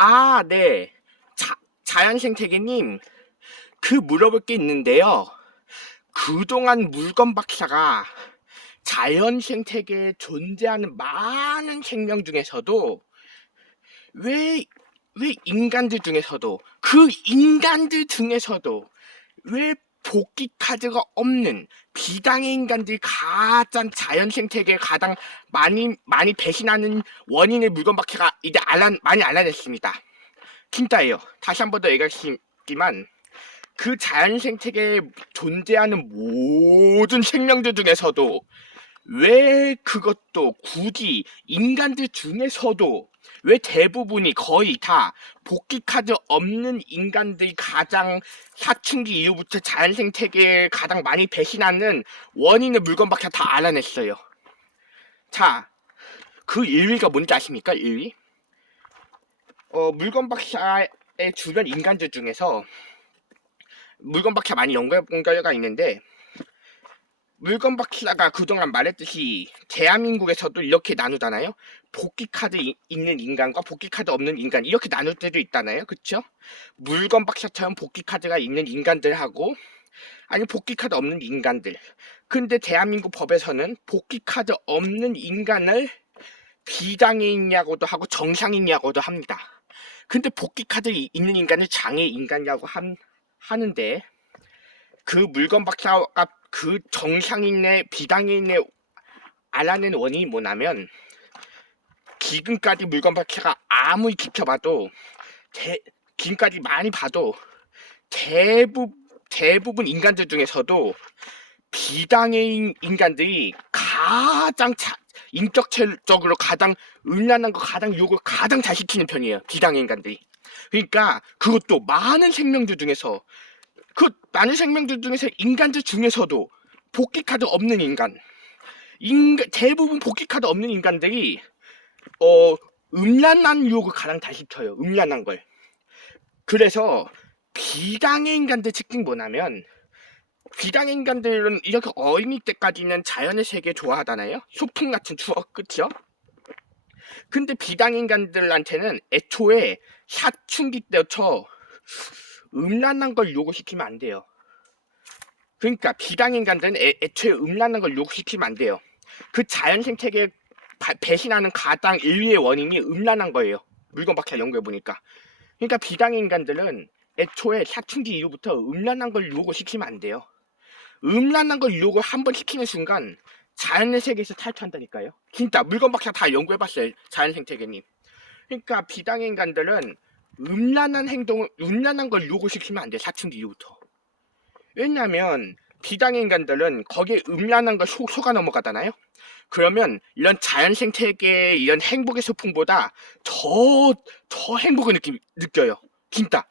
아, 네. 자연생태계님, 물어볼 게 있는데요. 그동안 물건 박사가 자연생태계에 존재하는 많은 생명 중에서도 왜, 왜 인간들 중에서도 왜 복귀 카드가 없는 비당의 인간들이 가장 자연생태계에 가장 많이 배신하는 원인의 물건 박사가 이제 많이 알아냈습니다. 진짜예요. 다시 한 번 더 얘기하시지만 그 자연생태계에 존재하는 모든 생명들 중에서도 왜 그것도 굳이 인간들 중에서도 왜 대부분이 거의 다 복귀 카드 없는 인간들이 가장 사춘기 이후부터 자연생태계에 가장 많이 배신하는 원인의 물건 박사 다 알아냈어요. 자, 그 1위가 뭔지 아십니까? 1위? 물건 박사의 주변 인간들 중에서 물건 박사 많이 연구해본 결과가 있는데, 물건 박사가 그동안 말했듯이 대한민국에서도 이렇게 나누잖아요. 복귀 카드 있는 인간과 복귀 카드 없는 인간 이렇게 나눌 때도 있잖아요. 그쵸? 물건 박사처럼 복귀 카드가 있는 인간들하고 아니 복귀 카드 없는 인간들. 근데 대한민국 법에서는 복귀 카드 없는 인간을 비장애인이라고도 하고 정상인이라고도 합니다. 근데 복귀 카드 있는 인간을 장애인간이라고 하는데, 그 물건 박사가 그 정상인의 비장애인의 알아낸 원인이 뭐냐면, 지금까지 물건 박사가 아무리 지켜봐도 지금까지 많이 봐도 대부분 인간들 중에서도 비장애인 인간들이 가장 인격체적으로 가장 음란한 거 가장 욕을 가장 잘 시키는 편이에요. 비장애 인간들이. 그러니까 그것도 많은 생명들 중에서 인간들 중에서도 복귀 카드 없는 대부분 복귀 카드 없는 인간들이 음란한 유혹을 가장 잘 시켜요. 음란한 걸. 그래서 비장애 인간들 특징이 뭐냐면, 비장애 인간들은 이렇게 어린이 때까지는 자연의 세계 좋아하잖아요. 소풍 같은 추억, 그쵸? 근데 비장애 인간들한테는 애초에 사춘기 때부터 음란한 걸 요구시키면 안 돼요. 그러니까 비장애 인간들은 애초에 음란한 걸 요구시키면 안 돼요. 그 자연생태계에 배신하는 가장 1위의 원인이 음란한 거예요. 물건 박사 연구해보니까. 그러니까 비장애 인간들은 애초에 사춘기 이후부터 음란한 걸 요구시키면 안 돼요. 음란한 걸 유혹을 한번 시키는 순간 자연의 세계에서 탈퇴한다니까요. 진짜 물건 박사 다 연구해봤어요. 자연생태계님. 그러니까 비장애 인간들은 음란한 걸 요구시키면 안 돼. 사춘기 이후부터. 왜냐면 비장애 인간들은 거기에 음란한 걸 속아 넘어가잖아요. 그러면 이런 자연생태계의 이런 행복의 소풍보다 더 행복을 느껴요. 진짜.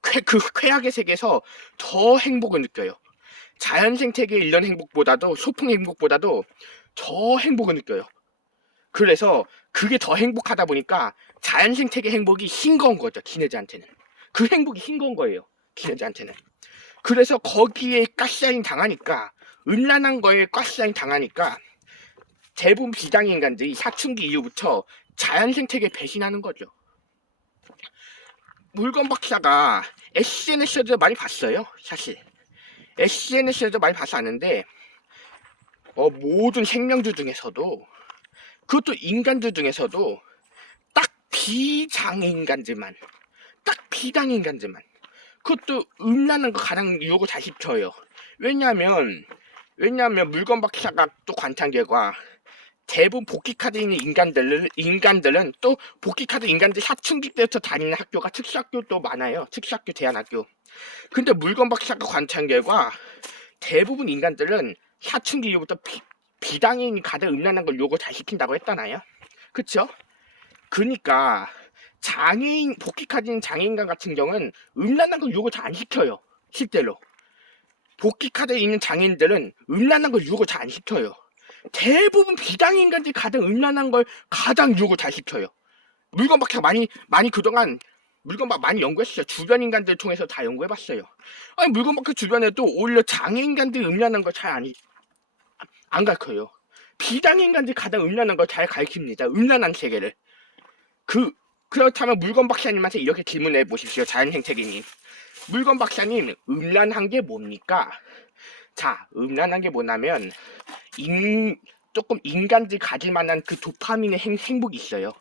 그 쾌악의 세계에서 더 행복을 느껴요. 자연생태계의 이런 행복보다도, 소풍 행복보다도 더 행복을 느껴요. 그래서 그게 더 행복하다 보니까 자연생태계 행복이 싱거운 거죠. 기네즈한테는. 그 행복이 싱거운 거예요. 기네즈한테는. 그래서 거기에 가스라인 당하니까, 음란한 거에 가스라인 당하니까 대부분 비장애 인간들이 사춘기 이후부터 자연생태계에 배신하는 거죠. 물건 박사가 SNS에도 많이 봤어요. 사실 SNS에도 많이 봐서 아는데, 모든 생명들 중에서도, 그것도 인간들 중에서도 딱 비장애 인간들만, 그것도 음란한 거 가장 유혹을 잘 시켜요. 왜냐면 물건 박사가 또 관찰 결과 대부분 복귀 카드 있는 인간들은 또 복귀 카드 인간들 사춘기 때부터 다니는 학교가 특수학교도 많아요. 특수학교, 대안학교. 근데 물건 박사가 관찰 결과 대부분 인간들은 사춘기 이후부터 비장애인이 가장 음란한 걸 요구 잘 시킨다고 했잖아요. 그쵸? 그니까 복귀 카드 있는 장애인간 같은 경우는 음란한 걸 요구 잘 안 시켜요. 실제로. 복귀 카드에 있는 장애인들은 음란한 걸 요구 잘 안 시켜요. 대부분 비장애 인간들이 가장 음란한 걸 가장 요구 잘 시켜요. 물건 박사 많이 그동안 물건 많이 연구했어요. 주변 인간들 통해서 다 연구해봤어요. 아니 물건 박사 주변에도 오히려 장애 인간들이 음란한 걸 잘 안 가르쳐요. 비장애 인간들이 가장 음란한 걸 잘 가르칩니다. 음란한 세계를. 그렇다면 물건 박사님한테 이렇게 질문해 보십시오. 자연생태계님. 물건 박사님, 음란한 게 뭡니까? 자, 음란한 게 뭐냐면 조금 인간들 가질 만한 그 도파민의 행복이 있어요.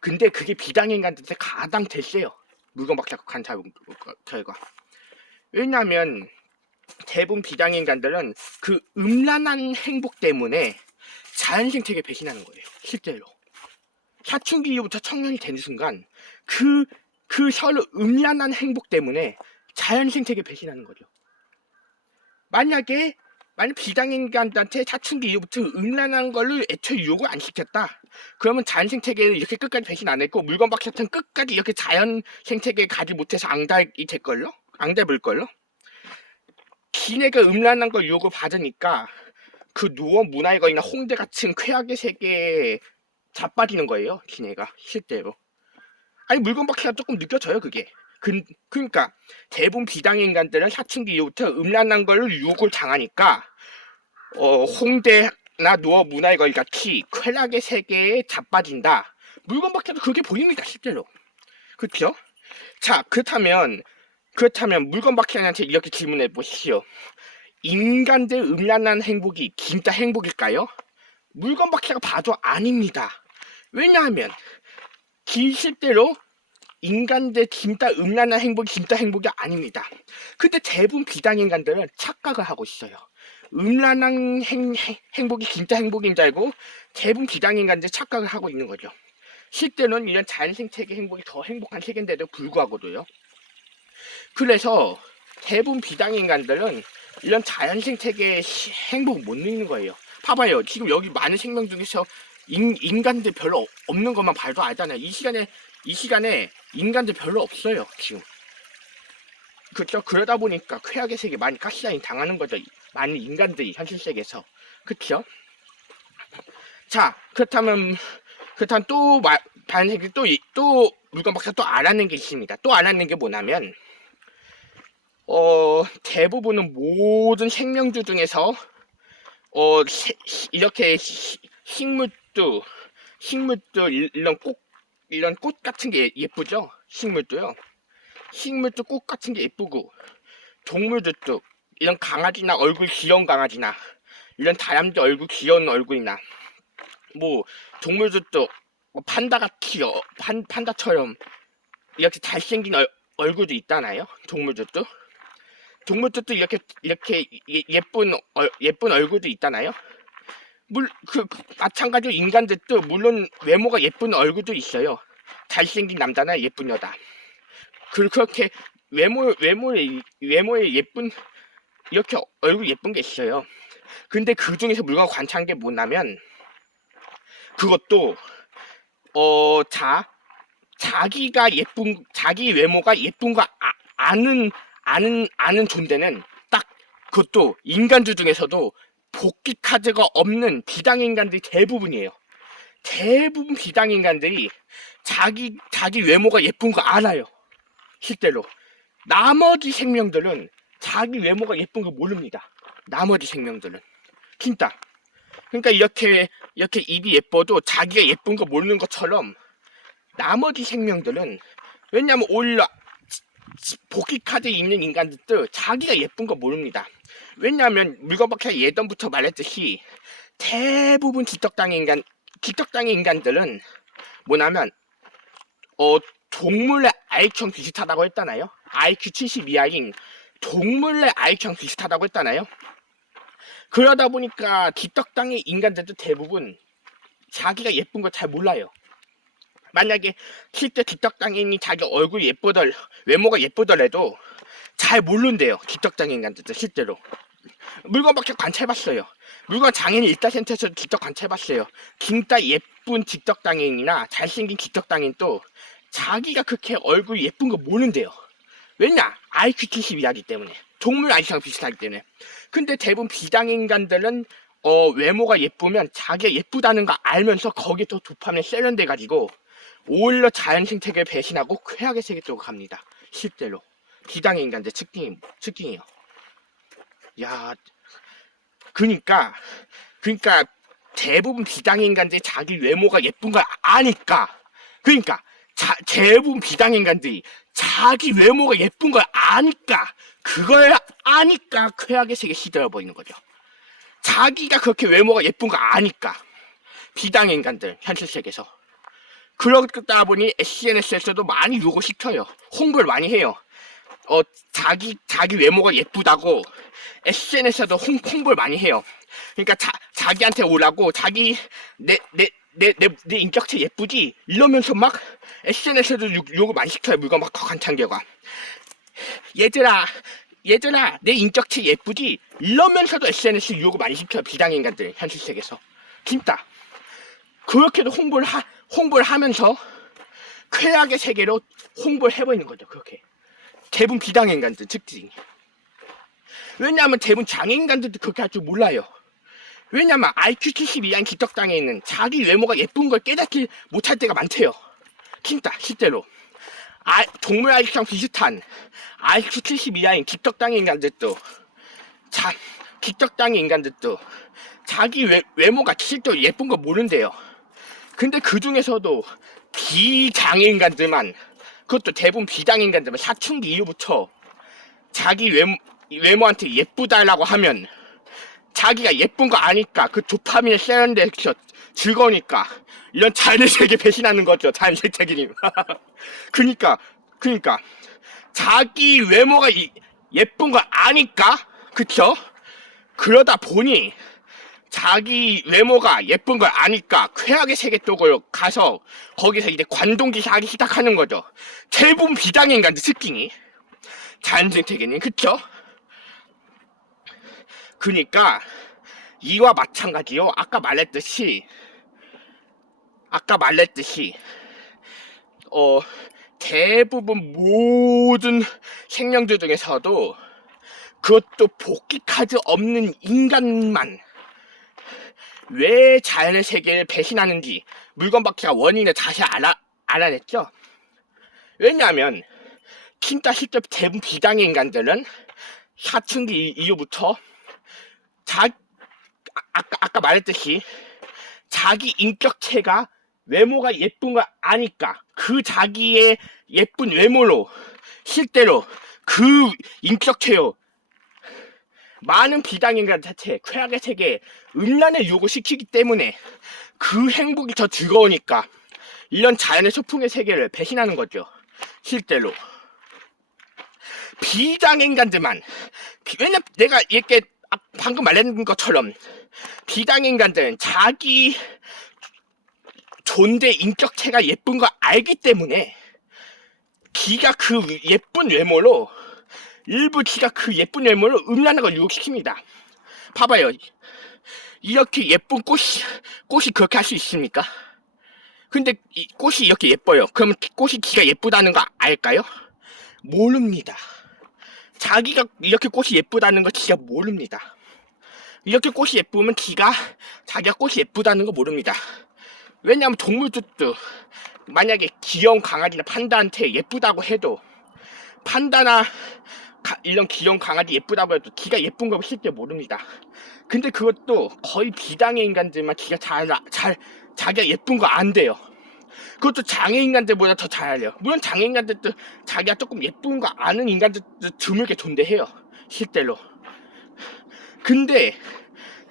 근데 그게 비단인간들한테 가장 대세요. 물건 박사 관찰 결과. 왜냐하면 대부분 비단인간들은 그 음란한 행복 때문에 자연생태계 배신하는 거예요. 실제로. 사춘기 이후부터 청년이 되는 순간 그 서로 음란한 행복 때문에 자연생태계 배신하는 거죠. 만약 비장인간한테 사춘기 이후부터 음란한 걸로 애초에 유혹을 안 시켰다. 그러면 자연생태계를 이렇게 끝까지 배신 안 했고 물건 박사처럼 끝까지 이렇게 자연생태계에 가지 못해서 앙달이 될걸요? 앙달볼걸요? 기내가 음란한 걸 유혹을 받으니까 그 노어 문화의 거리나 홍대 같은 쾌악의 세계에 자빠지는 거예요. 기내가 실제로. 아니 물건 박사가 조금 느껴져요 그게. 그러니까 대부분 비장인간들은 사춘기 이후부터 음란한 걸로 유혹을 당하니까 홍대나 노어 문화의 거리 같이 쾌락의 세계에 자빠진다. 물건 박사도 그게 보입니다 실제로. 그렇죠? 자 그렇다면 물건 박사한테 이렇게 질문해 보시오. 인간들 음란한 행복이 진짜 행복일까요? 물건 박사가 봐도 아닙니다. 왜냐하면 실제로 인간들 진짜 음란한 행복이 진짜 행복이 아닙니다. 근데 대부분 비단인간들은 착각을 하고 있어요. 음란한 행복이 진짜 행복인 줄 알고 대부분 비단인간들 착각을 하고 있는 거죠. 실제로는 이런 자연생태계 행복이 더 행복한 세계인데도 불구하고도요. 그래서 대부분 비단인간들은 이런 자연생태계의 행복을 못 누리는 거예요. 봐봐요. 지금 여기 많은 생명 중에서 인간들 별로 없는 것만 봐도 알잖아요. 이 시간에 인간들 별로 없어요. 지금. 그렇죠? 그러다 보니까 쾌락의 세계 많이 가스라인 당하는 거죠. 많은 인간들이 현실 세계에서. 그렇죠? 자, 그렇다면 또 반대로 또 물건 박사 또 알아낸 게 있습니다. 또 알아낸 게 뭐냐면 대부분은 모든 생명주 중에서 이렇게 식물도 이런 꽃 같은 게 예쁘죠? 식물도 꽃 같은 게 예쁘고 동물들도 이런 강아지나 얼굴 귀여운 강아지나 이런 다람쥐 얼굴 귀여운 얼굴이나 뭐 동물들도 판다처럼 이렇게 잘생긴 얼굴도 있잖아요. 동물들도 이렇게 예쁜 얼굴도 있잖아요. 마찬가지로 인간들도 물론 외모가 예쁜 얼굴도 있어요. 잘생긴 남자나 예쁜 여자. 그렇게 외모에 예쁜 이렇게 얼굴 예쁜 게 있어요. 근데 그 중에서 물건 관찰한 게 뭐냐면 그것도 자기 외모가 예쁜 거 아는 존재는 딱 그것도 인간들 중에서도 복귀 카드가 없는 비장인간들이 대부분이에요. 대부분 비장인간들이 자기 외모가 예쁜 거 알아요. 실제로. 나머지 생명들은 자기 외모가 예쁜 거 모릅니다. 나머지 생명들은. 진짜. 그러니까 이렇게 입이 예뻐도 자기가 예쁜 거 모르는 것처럼 나머지 생명들은 왜냐면 오히려 복귀 카드에 있는 인간들도 자기가 예쁜 거 모릅니다. 왜냐하면 물건박사 예전부터 말했듯이 대부분 직덕당의 인간들은 뭐냐면 동물의 IQ랑 비슷하다고 했잖아요. IQ 70 이하인 동물의 IQ랑 비슷하다고 했잖아요. 그러다 보니까 직덕당의 인간들도 대부분 자기가 예쁜 거 잘 몰라요. 만약에 실제 직덕당인이 자기 얼굴이 외모가 예쁘더라도 잘 모른대요. 직덕당인 인간들도 실제로. 물건밖에 관찰해봤어요. 물건 장애인 일자센터에서 직접 관찰해봤어요. 진짜 예쁜 직덕당인이나 잘생긴 직덕당인도 자기가 그렇게 얼굴이 예쁜 거 모른대요. 왜냐? IQ 70 이하기 때문에. 동물 IQ랑 비슷하기 때문에. 근데 대부분 비장인간들은 외모가 예쁘면 자기가 예쁘다는 거 알면서 거기에 또 도파민에 세련돼가지고 오히려 자연생태계를 배신하고 쾌락의 세계 쪽으로 갑니다. 실제로. 비장인간들 특징이요. 야, 그러니까 대부분 비장인간들이 자기 외모가 예쁜 걸 아니까 그러니까 대부분 비당인간들이 자기 외모가 예쁜 걸 아니까, 그걸 아니까 쾌락의 세계에 시들어버리는 거죠. 자기가 그렇게 외모가 예쁜 거 아니까. 비당인간들, 현실 세계에서. 그러다 보니 SNS에서도 많이 요구시켜요. 홍보를 많이 해요. 자기 외모가 예쁘다고 SNS에도 홍보를 많이 해요. 그러니까 자기한테 오라고, 내 인격체 예쁘지? 이러면서 막 SNS에도 요구 많이 시켜요. 물건 막 관찰계가. 얘들아, 내 인격체 예쁘지? 이러면서도 SNS 요구 많이 시켜요. 비당인간들, 현실 세계에서. 진짜. 그렇게도 홍보를 하면서 쾌락의 세계로 홍보를 해버리는 거죠. 그렇게. 대부분 비당인간들 특징이. 왜냐하면 대부분 장애인간들도 그렇게 할 줄 몰라요. 왜냐하면 IQ 70 이하인 기떡당에 있는 자기 외모가 예쁜 걸 깨닫지 못할 때가 많대요. 진짜 실제로. 동물 IQ랑 비슷한 IQ 70 이하인 기떡당의 인간들도, 기떡당의 인간들도 자기 외모가 실제로 예쁜 거 모른대요. 근데 그 중에서도 비장애인간들만, 그것도 대부분 비장애인간들만 사춘기 이후부터 자기 외모한테 예쁘다라고 하면 자기가 예쁜 거 아니까, 그 도파민을 세련돼서 즐거우니까 이런 자연의 세계 배신하는 거죠. 자연의 세계님. 그니까 자기 외모가 예쁜 거 아니까, 그쵸? 그러다 보니 자기 외모가 예쁜 걸 아니까 쾌락의 세계 쪽으로 가서 거기서 이제 관동짓을 하기 시작하는 거죠. 대부분 비당인간들 특징이. 자연생태계는, 그쵸? 그니까 이와 마찬가지요. 아까 말했듯이 대부분 모든 생명들 중에서도, 그것도 복귀 카드 없는 인간만 왜 자연의 세계를 배신하는지 물건박쥐가 원인을 다시 알아냈죠. 왜냐하면 진짜 실제 대부분 비장애 인간들은 사춘기 이후부터 아까 말했듯이 자기 인격체가 외모가 예쁜 걸 아니까 그 자기의 예쁜 외모로 실제로 그 인격체로 많은 비당인간 자체 쾌락의 세계에 음란을 요구시키기 때문에 그 행복이 더 즐거우니까 이런 자연의 소풍의 세계를 배신하는 거죠. 실제로 비장인간들만, 왜냐면 내가 이렇게 방금 말했는 것처럼 비장인간들은 자기 존재 인격체가 예쁜 거 알기 때문에 기가 그 예쁜 외모로, 일부 기가 그 예쁜 외모로 음란한 걸 유혹시킵니다. 봐봐요. 이렇게 예쁜 꽃이 그렇게 할 수 있습니까? 근데 이 꽃이 이렇게 예뻐요. 그러면 꽃이 기가 예쁘다는 거 알까요? 모릅니다. 자기가 이렇게 꽃이 예쁘다는 거 기가 모릅니다. 이렇게 꽃이 예쁘면 자기가 꽃이 예쁘다는 거 모릅니다. 왜냐하면 동물들도 만약에 귀여운 강아지나 판다한테 예쁘다고 해도, 판다나 이런 귀여운 강아지 예쁘다고 해도 기가 예쁜 거 실제 모릅니다. 근데 그것도 거의 비장애 인간들만 기가 자기가 예쁜 거 안 돼요. 그것도 장애 인간들보다 더 잘 알아요. 물론 장애 인간들도 자기가 조금 예쁜 거 아는 인간들도 드물게 존재해요. 실제로. 근데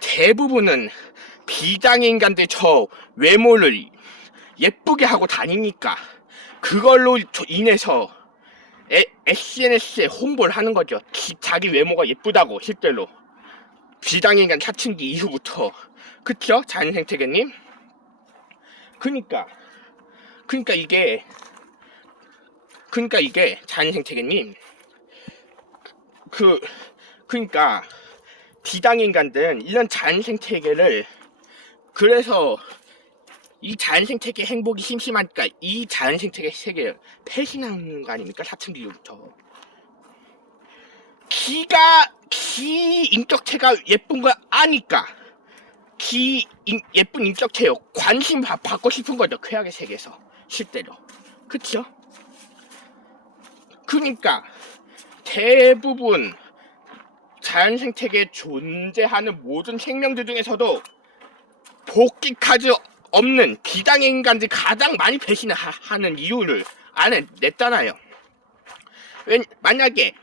대부분은 비장애 인간들 저 외모를 예쁘게 하고 다니니까 그걸로 인해서 SNS에 홍보를 하는 거죠. 자기 외모가 예쁘다고 실제로. 비장애인간 사춘기 이후부터. 그쵸? 자연생태계님? 그니까 이게 자연생태계님, 그니까 비장애인간들은 이런 자연생태계를, 그래서 이 자연생태계 행복이 심심하니까 이 자연생태계 세계를 배신하는 거 아닙니까? 사춘기 이후부터. 기 인격체가 예쁜 걸 아니까 예쁜 인격체요. 관심 받고 싶은 거죠. 쾌락의 세계에서 실제로. 그쵸? 그러니까 대부분 자연생태계에 존재하는 모든 생명들 중에서도 복귀 카드 없는 비당의 인간들이 가장 많이 배신하는 이유를 알아냈잖아요. 만약에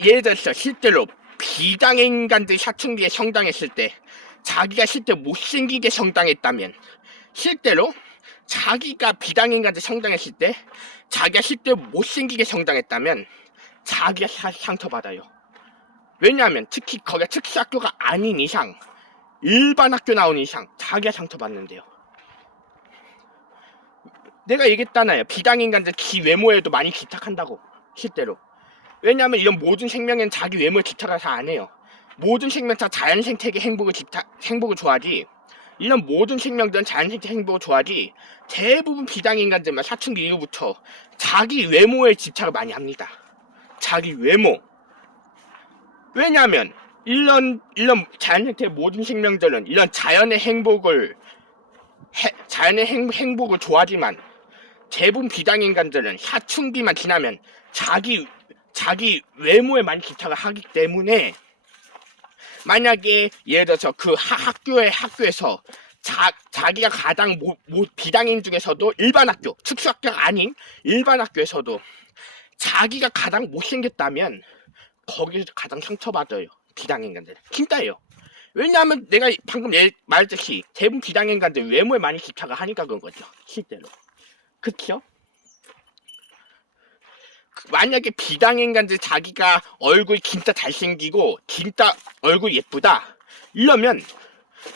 예를 들어서 실제로 비당의 인간들이 사춘기에 성장했을 때 자기가 실제 못생기게 성장했다면, 실제로 자기가 비당의 인간들이 성장했을 때 자기가 실제 못생기게 성장했다면 자기가 상처받아요. 왜냐하면 특히 거기가 특수학교가 아닌 이상, 일반 학교 나온 이상 자기가 상처받는데요. 내가 얘기했잖아요. 비당인간들 기 외모에도 많이 집착한다고. 실제로. 왜냐하면 이런 모든 생명은 자기 외모에 집착을 잘 안 해요. 모든 생명 다 자연생태계 행복을 좋아하지. 이런 모든 생명들은 자연생태 행복을 좋아하지. 대부분 비당인간들만 사춘기 이후부터 자기 외모에 집착을 많이 합니다. 자기 외모. 왜냐하면 이런 자연생태의 모든 생명들은 이런 자연의 행복을 좋아하지만, 대부분 비당인간들은 사춘기만 지나면 자기 외모에 많이 집착을 하기 때문에, 만약에 예를 들어서 그 학교에서 자기가 가장 비당인 중에서도 일반 학교, 특수학교가 아닌 일반 학교에서도 자기가 가장 못생겼다면 거기서 가장 상처받아요. 비당인간들. 진짜예요. 왜냐하면 내가 방금 말했듯이 대부분 비당인간들 외모에 많이 집착을 하니까 그런 거죠. 실제로. 그쵸? 만약에 비당인간들 자기가 얼굴이 진짜 잘생기고 진짜 얼굴 예쁘다 이러면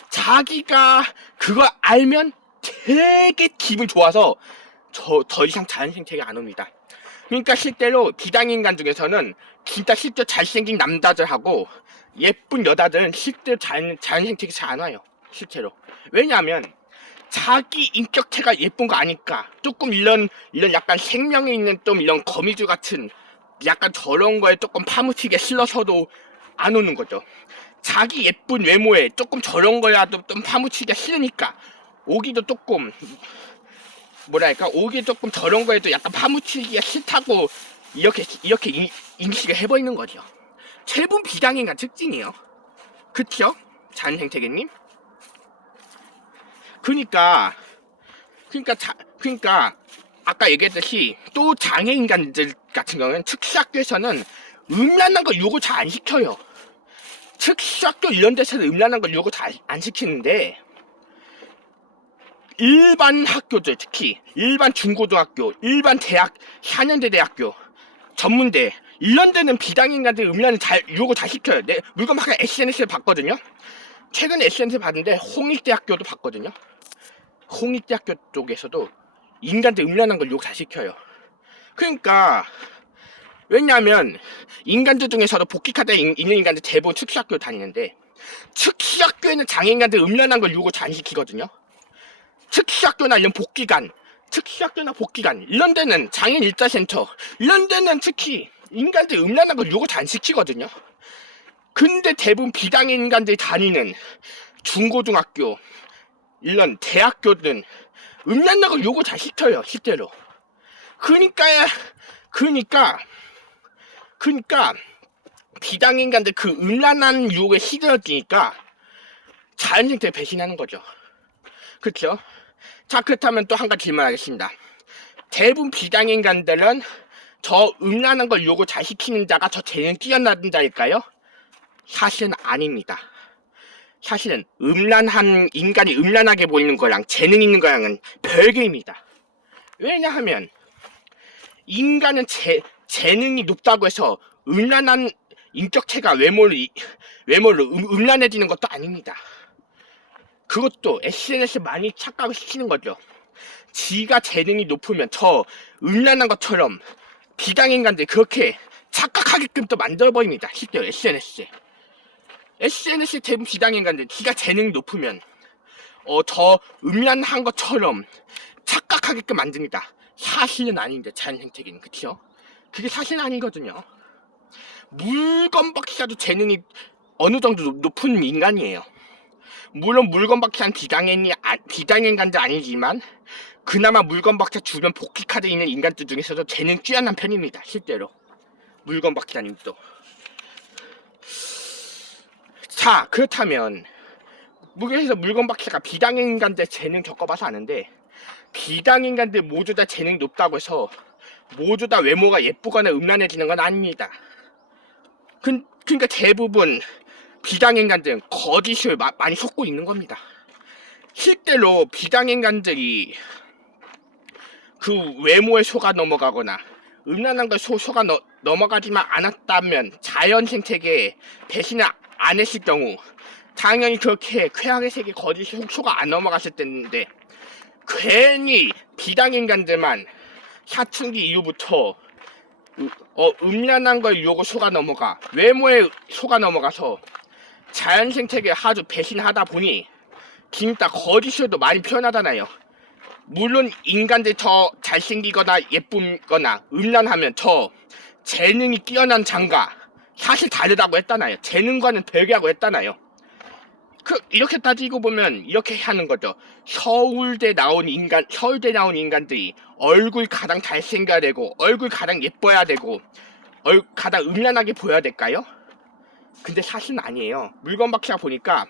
자기가 그거 알면 되게 기분 좋아서 더 이상 자연생태가 안 옵니다. 그러니까 실제로 비당인간 중에서는 진짜 실제 잘생긴 남자들하고 예쁜 여자들은 실제로 자연생태가 잘 안 와요. 실제로. 왜냐하면 자기 인격체가 예쁜 거 아니까 조금 이런 약간 생명에 있는 좀 이런 거미줄 같은 약간 저런 거에 조금 파묻히게 실러서도 안 오는 거죠. 자기 예쁜 외모에 조금 저런 거라도 좀 파묻히기가 싫으니까 오기도 조금 오기 조금 저런 거에도 약간 파묻히기가 싫다고 이렇게 인식을 해버리는 거죠. 대부분 비당인간 특징이에요. 그쵸? 자연생태계님? 그러니까 아까 얘기했듯이 또 장애인간들 같은 경우는 특수학교에서는 음란한 거 요구 잘 안 시켜요. 특수학교 이런 데서는 음란한 걸 요구 잘 안 시키는데, 일반 학교들, 특히 일반 중고등학교, 일반 대학, 4년제 대학교, 전문대 이런 데는 비당인간들 음란을 요구 잘 시켜요. 물건 아까 SNS를 봤거든요. 최근에 SNS 봤는데 홍익대학교도 봤거든요. 홍익대학교 쪽에서도 인간들 음란한 걸 요구 잘 시켜요. 그러니까 왜냐하면 인간들 중에서도 복귀카드에 있는 인간들 대부분 특수학교 다니는데, 특수학교에는 장애인간들 음란한 걸 요구 잘 안 시키거든요. 특수학교나 이런 복귀관 이런 데는 장애인 일자센터 이런 데는 특히 인간들 음란한 걸 요구 잘 안 시키거든요. 근데 대부분 비당인 인간들이 다니는 중고등학교 이런 대학교든 음란한 걸 요구 잘 시켜요. 실제로. 그러니까 비당인간들 그 음란한 유혹에 시들어지니까 자연생태에 배신하는 거죠. 그렇죠? 자, 그렇다면 또 한 가지 질문하겠습니다. 대부분 비당인간들은 저 음란한 걸 요구 잘 시키는 자가 저 재능 뛰어난 자일까요? 사실은 아닙니다. 사실은 인간이 음란하게 보이는 거랑 재능 있는 거랑은 별개입니다. 왜냐하면 인간은 재능이 높다고 해서 음란한 인격체가 외모로 음란해지는 것도 아닙니다. 그것도 SNS 많이 착각을 시키는 거죠. 지가 재능이 높으면 저 음란한 것처럼 비당인간들 그렇게 착각하게끔 또 만들어버립니다. 실제로 SNS에 대부분 비당인간들 지가 재능이 높으면 저 음란한 것처럼 착각하게끔 만듭니다. 사실은 아닌데 자연생태계는. 그쵸? 그게 사실은 아니거든요. 물건 박사도 재능이 어느 정도 높은 인간이에요. 물론 물건 박사는 비당인간도 아니지만 그나마 물건 박사 주변 복귀카드 있는 인간들 중에서도 재능 뛰어난 편입니다. 실제로 물건 박사님도. 자, 그렇다면 그래서 물건 박사가 비당인간들 재능 겪어봐서 아는데, 비당인간들 모두 다 재능이 높다고 해서 모두 다 외모가 예쁘거나 음란해지는 건 아닙니다. 그러니까 대부분 비당인간들은 거짓을 많이 섞고 있는 겁니다. 실제로 비당인간들이 그 외모에 속아 넘어가거나 음란한 걸 속아 넘어가지만 않았다면, 자연 생태계에 배신을 안 했을 경우 당연히 그렇게 쾌락의 세계 거짓이 속아 안 넘어갔을 텐데, 괜히 비당인간들만 사춘기 이후부터 음란한 걸 유혹을 속아 넘어가 외모에 속아 넘어가서 자연 생태계에 아주 배신하다 보니 진짜 거짓으로도 많이 표현하잖아요. 물론 인간들 더 잘생기거나 예쁘거나 음란하면 더 재능이 뛰어난 장가 사실 다르다고 했잖아요. 재능과는 별개라고 했잖아요. 이렇게 따지고 보면 이렇게 하는 거죠. 서울대 나온 인간들이 얼굴 가장 잘생겨야 되고 얼굴 가장 예뻐야 되고 가장 음란하게 보여야 될까요? 근데 사실은 아니에요. 물건 박사 보니까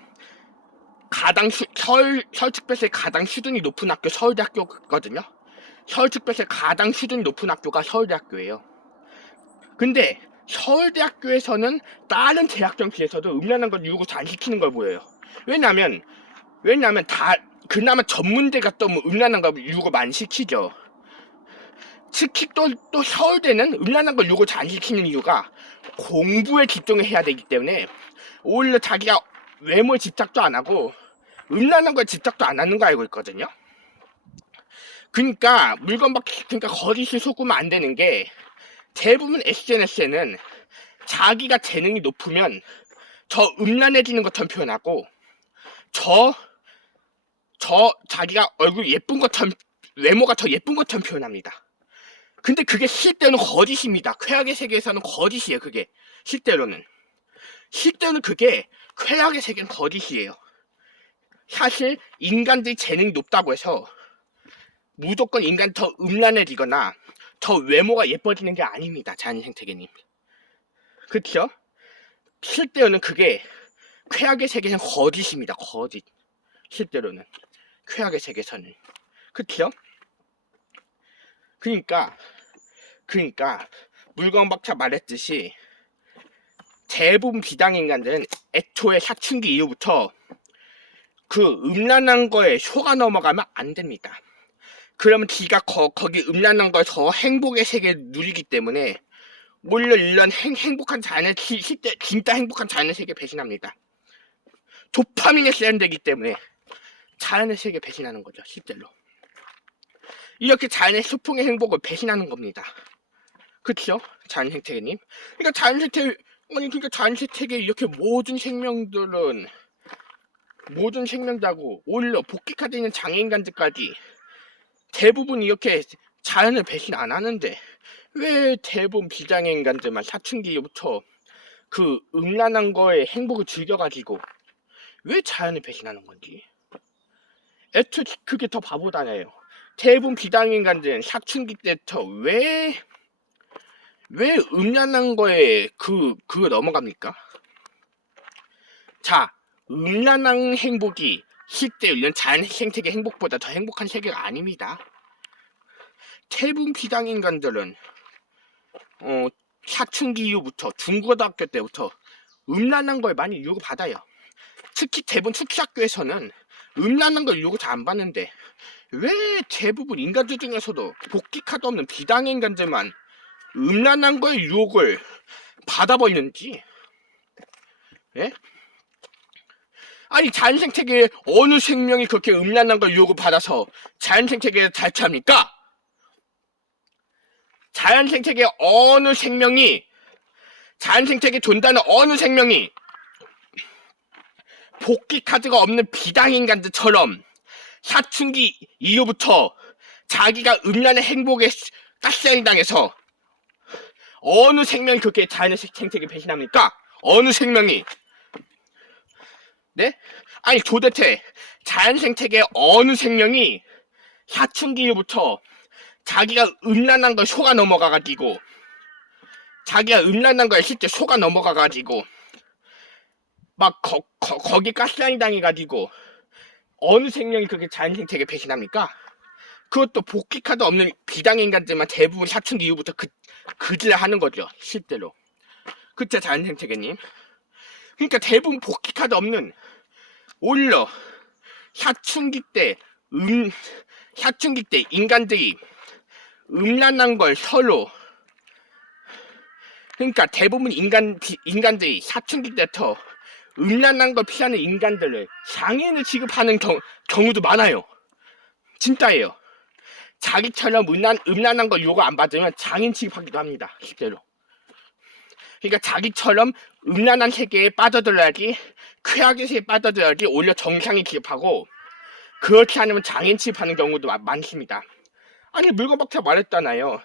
서울특별시에 가장 수준이 높은 학교 서울대학교거든요. 서울특별시에 가장 수준이 높은 학교가 서울대학교예요. 근데 서울대학교에서는 다른 대학점 비해서도 음란한 걸 유혹을 안 시키는 걸 보여요. 왜냐면 다 그나마 전문대가 또 음란한 걸 유혹을 많이 시키죠. 특히 또 서울대는 음란한 걸 유혹을 안 시키는 이유가 공부에 집중을 해야 되기 때문에 오히려 자기가 외모에 집착도 안 하고 음란한 거에 집착도 안 하는 거 알고 있거든요. 그러니까 거짓을 속으면 안 되는 게, 대부분 SNS에는 자기가 재능이 높으면 더 음란해지는 것처럼 표현하고 자기가 얼굴 예쁜 것처럼 외모가 더 예쁜 것처럼 표현합니다. 근데 그게 실제로는 거짓입니다. 쾌락의 세계에서는 거짓이에요. 그게 실제로는 그게 쾌락의 세계는 거짓이에요. 사실 인간들이 재능이 높다고 해서 무조건 인간이 더 음란해지거나 더 외모가 예뻐지는 게 아닙니다. 자연 생태계님. 그렇죠? 실제로는 그게 쾌락의 세계는 거짓입니다. 거짓. 실제로는 쾌락의 세계에서는. 그렇죠? 그러니까 물건박사 말했듯이 대부분 비당인간들은 애초에 사춘기 이후부터 그 음란한 거에 속아 넘어가면 안 됩니다. 그러면 지가 거기 음란한 걸 더 행복의 세계를 누리기 때문에 오히려 이런 행복한 자연의 진짜 행복한 자연의 세계에 배신합니다. 도파민에 세련되기 때문에 자연의 세계에 배신하는 거죠. 실제로 이렇게 자연의 소풍의 행복을 배신하는 겁니다. 그렇죠? 자연 생태계님. 그러니까 자연 생태계 이렇게 모든 생명자고 오히려 복귀카드 있는 장애인간들까지 대부분 이렇게 자연을 배신 안 하는데, 왜 대부분 비장애인간들만 사춘기부터 그 음란한 거에 행복을 즐겨가지고 왜 자연을 배신하는 건지. 애초에 그게 더 바보잖아요. 대부분 비장애인간들은 사춘기 때부터 왜 음란한 거에 그거 넘어갑니까? 자, 음란한 행복이 실제로 이런 자연 생태계 행복보다 더 행복한 세계가 아닙니다. 대부분 비당인간들은 사춘기 이후부터 중고등학교 때부터 음란한 걸 많이 유혹을 받아요. 특히 대부분 특수학교에서는 음란한 걸 유혹을 잘 안 받는데, 왜 대부분 인간들 중에서도 복귀카드 없는 비당인간들만 음란한 거에 유혹을 받아버리는지. 예? 아니, 자연생태계에 어느 생명이 그렇게 음란한 걸 유혹을 받아서 자연생태계에 탈취합니까? 자연생태계 어느 생명이, 자연생태계 존재하는 어느 생명이 복귀카드가 없는 비당인간들처럼 사춘기 이후부터 자기가 음란의 행복에 가스라이팅 당해서 어느 생명이 그렇게 자연의 생태계 배신합니까? 어느 생명이? 네? 아니, 도대체 자연 생태계 어느 생명이 사춘기 이후부터 자기가 음란한 걸 속아 넘어가가지고, 자기가 음란한 걸 실제 속아 넘어가가지고 막 거기 가스라인 당해가지고 어느 생명이 그렇게 자연생태계 배신합니까? 그것도 복귀카드 없는 비장애 인간들만 대부분 사춘기 이후부터 그질을 하는 거죠, 실제로. 그쵸, 자연생태계님? 그러니까 대부분 복귀카드 없는, 오히려 사춘기 때 인간들이 음란한 걸 서로, 그러니까 대부분 인간들이 사춘기 때부터 음란한 걸 피하는 인간들을 장애인을 취급하는 경우도 많아요. 진짜예요. 자기처럼 음란한 걸 요구 안 받으면 장애인 취급하기도 합니다, 실제로. 그러니까 자기처럼 음란한 세계에 빠져들어야지, 쾌악의 세계에 빠져들어야지 오히려 정상이 취급하고, 그렇지 않으면 장애인 취급하는 경우도 많습니다. 아니, 물건박사 말했잖아요.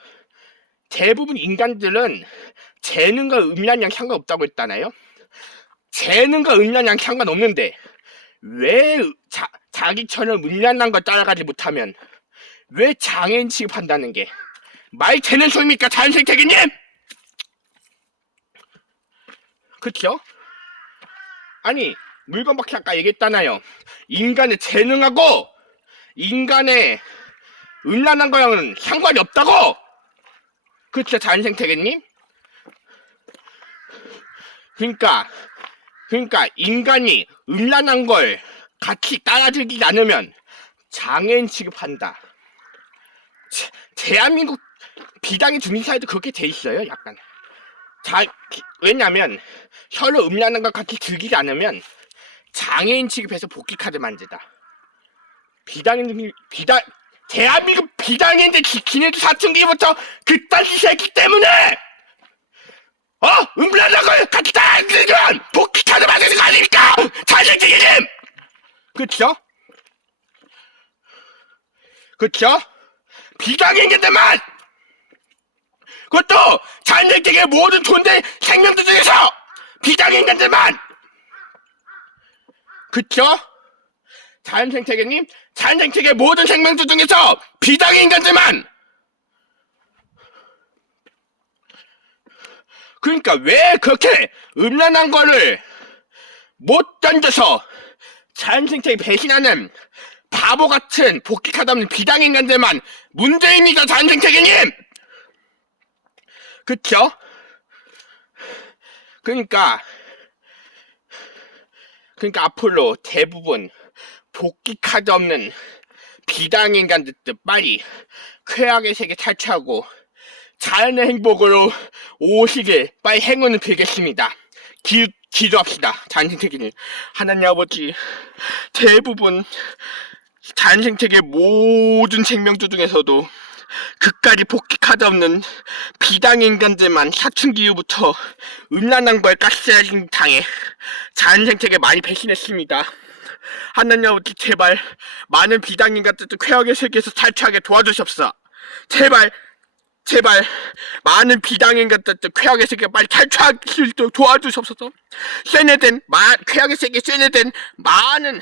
대부분 인간들은 재능과 음란이랑 상관없다고 했잖아요. 재능과 음란이랑 상관없는데 왜 자기처럼 음란한 걸 따라가지 못하면 왜 장애인 취급한다는 게 말이 되는 소리입니까, 자연생태계님? 그쵸? 아니, 물건박사 아까 얘기했잖아요. 인간의 재능하고 인간의 음란한 거랑은 상관이 없다고! 그쵸, 자연생태계님? 그러니까 인간이 음란한 걸 같이 따라들이지 않으면 장애인 취급한다. 대한민국 비장애 주민사회도 그렇게 돼 있어요, 약간. 왜냐면 서로 음란한 걸 같이 즐기지 않으면 장애인 취급해서 복귀카드 만들다. 대한민국 비장애인들 지키는 사춘기부터 그딴 짓을 했기 때문에 음란한 걸 같이 따라들이면 복귀카드 만드는 거 아닙니까, 자연생태계님? 그쵸? 비장애인들만, 그것도 자연생태계의 모든 존재 생명들 중에서 비장애인들만. 그쵸? 자연생태계님, 자연생태계의 모든 생명들 중에서 비장애인들만. 그러니까 왜 그렇게 음란한 거를 못 던져서 자연생태계 배신하는 바보같은 복귀카드 없는 비장애인간들만 문제입니다, 자연생태계님! 그쵸? 그러니까 앞으로 대부분 복귀카드 없는 비장애인간들 빨리 쾌악의 세계 탈출하고 자연의 행복으로 오시길 빨리 행운을 빌겠습니다. 기도합시다, 자연생태계님. 하나님 아버지, 대부분 자연생태계 모든 생명들 중에서도 그까지 복귀카드 없는 비장애인간들만 사춘기 이후부터 음란한 걸 가스라이징 당해 자연생태계 많이 배신했습니다. 하나님 아버지, 제발 많은 비장애인간들도 쾌악의 세계에서 탈출하게 도와주시옵소서. 제발 많은 비장애인간들도 쾌악의 세계 빨리 탈출할 수 있도록 도와주시옵소서. 쾌악의 세계에 쇠뇌된 많은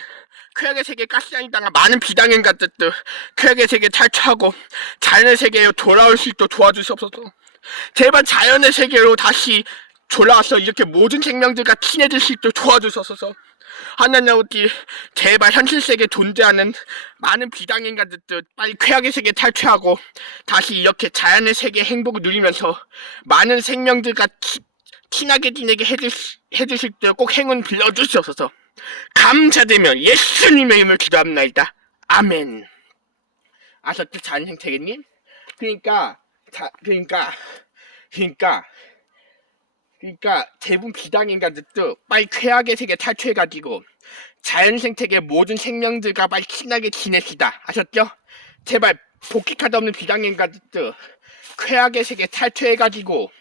쾌악의 세계 가스라이징 당한 많은 비장애인간들도 쾌악의 세계 탈출하고 자연의 세계로 돌아올 수 있도록 도와주시옵소서. 제발 자연의 세계로 다시 돌아와서 이렇게 모든 생명들과 친해질 수 있도록 도와주소서. 하나님 아버지, 제발 현실 세계에 존재하는 많은 비장애인간들도 빨리 쾌악의 세계 탈출하고 다시 이렇게 자연의 세계의 행복을 누리면서 많은 생명들과 친하게 지내게 해주실 때 꼭 행운 빌려주시옵소서. 감사드리며 예수님의 이름을 기도합니다. 아멘. 아셨죠, 자연생태계님? 그러니까 대부분 비장애인간들도 빨리 쾌악의 세계 탈출해가지고 자연생태계 모든 생명들과 빨리 친하게 지냅시다. 아셨죠? 제발 복귀카드 없는 비장애인간들도 쾌악의 세계 탈출해가지고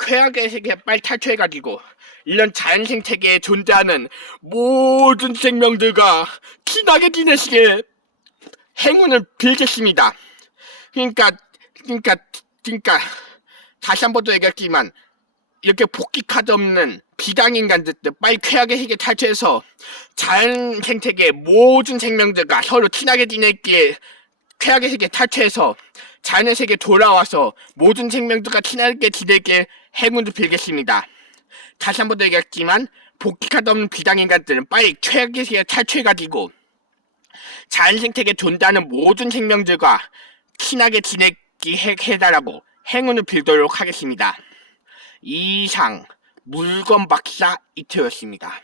쾌악의 세계 빨리 탈출해가지고 이런 자연생태계에 존재하는 모든 생명들과 친하게 지내시게 행운을 빌겠습니다. 그러니까 다시 한 번 더 얘기했지만 이렇게 복귀카드 없는 비장애인간들도 빨리 쾌악의 세계 탈출해서 자연생태계의 모든 생명들과 서로 친하게 지내기에 쾌악의 세계 탈출해서 자연의 세계에 돌아와서 모든 생명들과 친하게 지내게 행운을 빌겠습니다. 다시 한 번 더 얘기했지만 복귀카드 없는 비장인간들은 빨리 최악의 시에 탈출해가지고 자연 생태계에 존재하는 모든 생명들과 친하게 지내기 해달라고 행운을 빌도록 하겠습니다. 이상 물건 박사 이태였습니다.